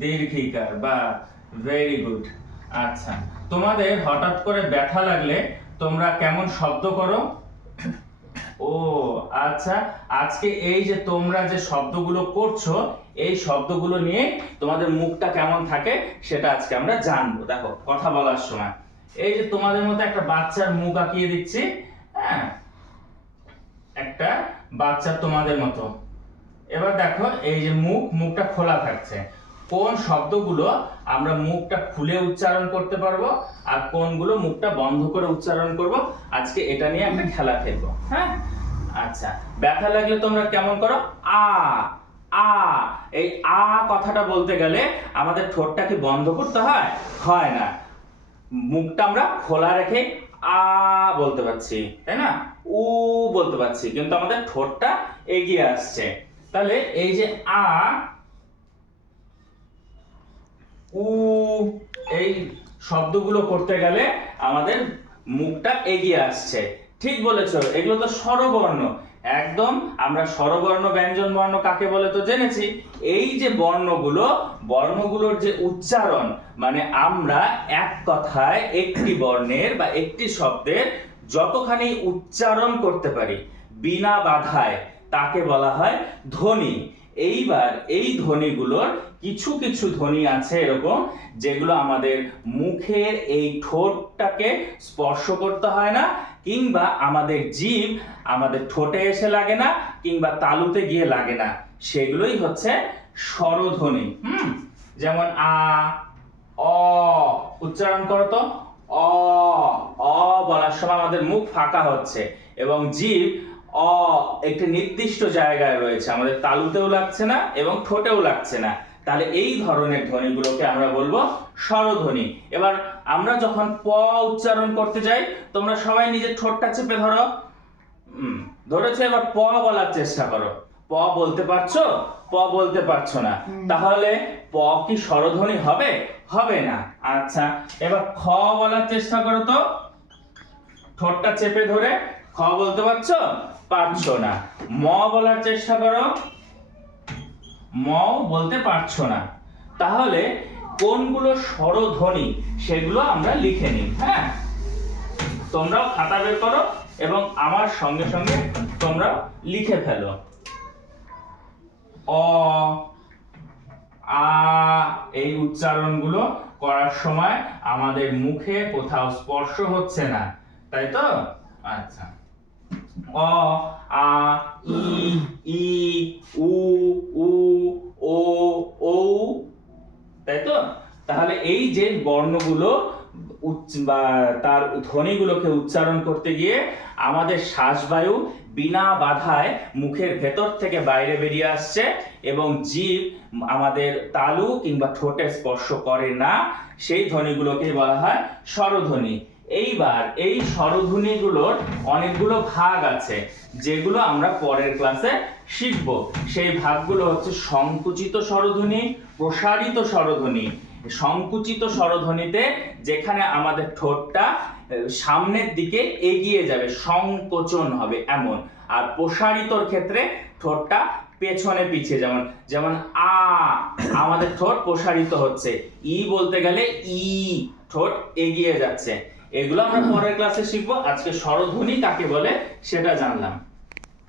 দীর্ঘিকার বা very good. আচ্ছা, তোমাদের হঠাৎ করে ব্যথা লাগলে তোমরা কেমন শব্দ করো? ও আচ্ছা, আজকে এই যে তোমরা যে শব্দগুলো করছো, এই শব্দগুলো নিয়ে তোমাদের মুখটা কেমন থাকে সেটা আজকে আমরা জানবো। দেখো, কথা বলার সময় এই যে তোমাদের মধ্যে একটা বাচ্চার মুখ আঁকিয়ে দিচ্ছি। হ্যাঁ, একটা বাচ্চা তোমাদের মতো। এবার দেখো, এই যে মুখটা খোলা থাকছে। কোন শব্দগুলো আমরা মুখটা খুলে উচ্চারণ করতে পারবো আর কোনগুলো মুখটা বন্ধ করে উচ্চারণ করব, আজকে এটা নিয়ে একটা খেলা খেলবো। হ্যাঁ, আচ্ছা, ব্যথা লাগলে তোমরা কেমন করো? আ আ। এই আ কথাটা বলতে গেলে আমাদের ঠোঁটটা কি বন্ধ করতে হয়? হয় না, মুখটা আমরা খোলা রেখে আ বলতে পারছি, তাই না? উ বলতে পারছি, কিন্তু আমাদের ঠোঁটটা এগিয়ে আসছে। তাহলে এই যে আ, উ, এই শব্দগুলো করতে গেলে আমাদের মুখটা এগিয়ে আসছে। ঠিক বলেছো, এগুলো তো স্বরবর্ণ। একদম, আমরা স্বরবর্ণ ব্যঞ্জন বর্ণ কাকে বলে তো জেনেছি। এই যে বর্ণগুলোর যে উচ্চারণ, মানে আমরা এক কথায় একটি বর্ণের বা একটি শব্দের যতখানি উচ্চারণ করতে পারি বিনা বাধায়, তাকে বলা হয় ধ্বনি। এইবার এই ধ্বনিগুলোর কিছু কিছু ধ্বনি আছে এরকম, যেগুলো আমাদের মুখের এই ঠোঁটটাকে স্পর্শ করতে হয় না, কিংবা আমাদের জিভ আমাদের ঠোঁটে এসে লাগে না, কিংবা তালুতে গিয়ে লাগে না। সেগুলোই হচ্ছে স্বরধ্বনি। যেমন আ, অ, উচ্চারণ করো তো। অ, অ বলার সময় আমাদের মুখ ফাঁকা হচ্ছে এবং জিভ অ একটি নির্দিষ্ট জায়গায় রয়েছে, আমাদের তালুতেও লাগছে না এবং ঠোঁটেও লাগছে না। তাহলে এই ধরনের ধ্বনিগুলোকে আমরা বলবো স্বরধ্বনি। এবার আমরা যখন প উচ্চারণ করতে যাই, তোমরা সবাই নিজের ঠোঁটটা চেপে ধরো। ধরেছো, এবার প বলার চেষ্টা করো। প বলতে পারছো? প বলতে পারছো না, তাহলে প কি স্বরধ্বনি হবে? হবে না। আচ্ছা, এবার খ বলার চেষ্টা করো তো। ঠোঁটটা চেপে ধরে খ বলতে পারছো? পারছো না। ম বলার চেষ্টা করো। ম বলতে পারছো না। তাহলে কোনগুলো স্বরধ্বনি সেগুলো আমরা লিখে নিই। হ্যাঁ, তোমরাও খাতা বের করো এবং আমার সঙ্গে সঙ্গে তোমরা লিখে ফেলো। অ, আ, এই উচ্চারণগুলো করার সময় আমাদের মুখে কোথাও স্পর্শ হচ্ছে না, তাই তো? আচ্ছা, অ, আ, ই, ই, উ, উ, ও, ও, তাই তো? তাহলে এই যে বর্ণগুলো বা তার ধ্বনিগুলোকে উচ্চারণ করতে গিয়ে আমাদের শ্বাসবায়ু বিনা বাধায় মুখের ভেতর থেকে বাইরে বেরিয়ে আসছে এবং জিভ আমাদের তালু কিংবা ঠোঁটে স্পর্শ করে না, সেই ধ্বনিগুলোকে বলা হয় স্বরধ্বনি। এইবার এই স্বরধ্বনিগুলোর অনেকগুলো ভাগ আছে, যেগুলো আমরা পরের ক্লাসে শিখব। সেই ভাগগুলো হচ্ছে সংকুচিত স্বরধ্বনি, প্রসারিত স্বরধ্বনি। সংকুচিত স্বরধ্বনিতে যেখানে আমাদের ঠোঁটটা সামনের দিকে এগিয়ে যাবে, সংকোচন হবে এমন। আর প্রসারিতর ক্ষেত্রে ঠোঁটটা পেছনে পিছিয়ে, যেমন যেমন আ, আমাদের ঠোঁট প্রসারিত হচ্ছে। ই বলতে গেলে ই, ঠোঁট এগিয়ে যাচ্ছে। এগুলো আমরা পরের ক্লাসে শিখবো। আজকে স্বরধ্বনি কাকে বলে সেটা জানলাম।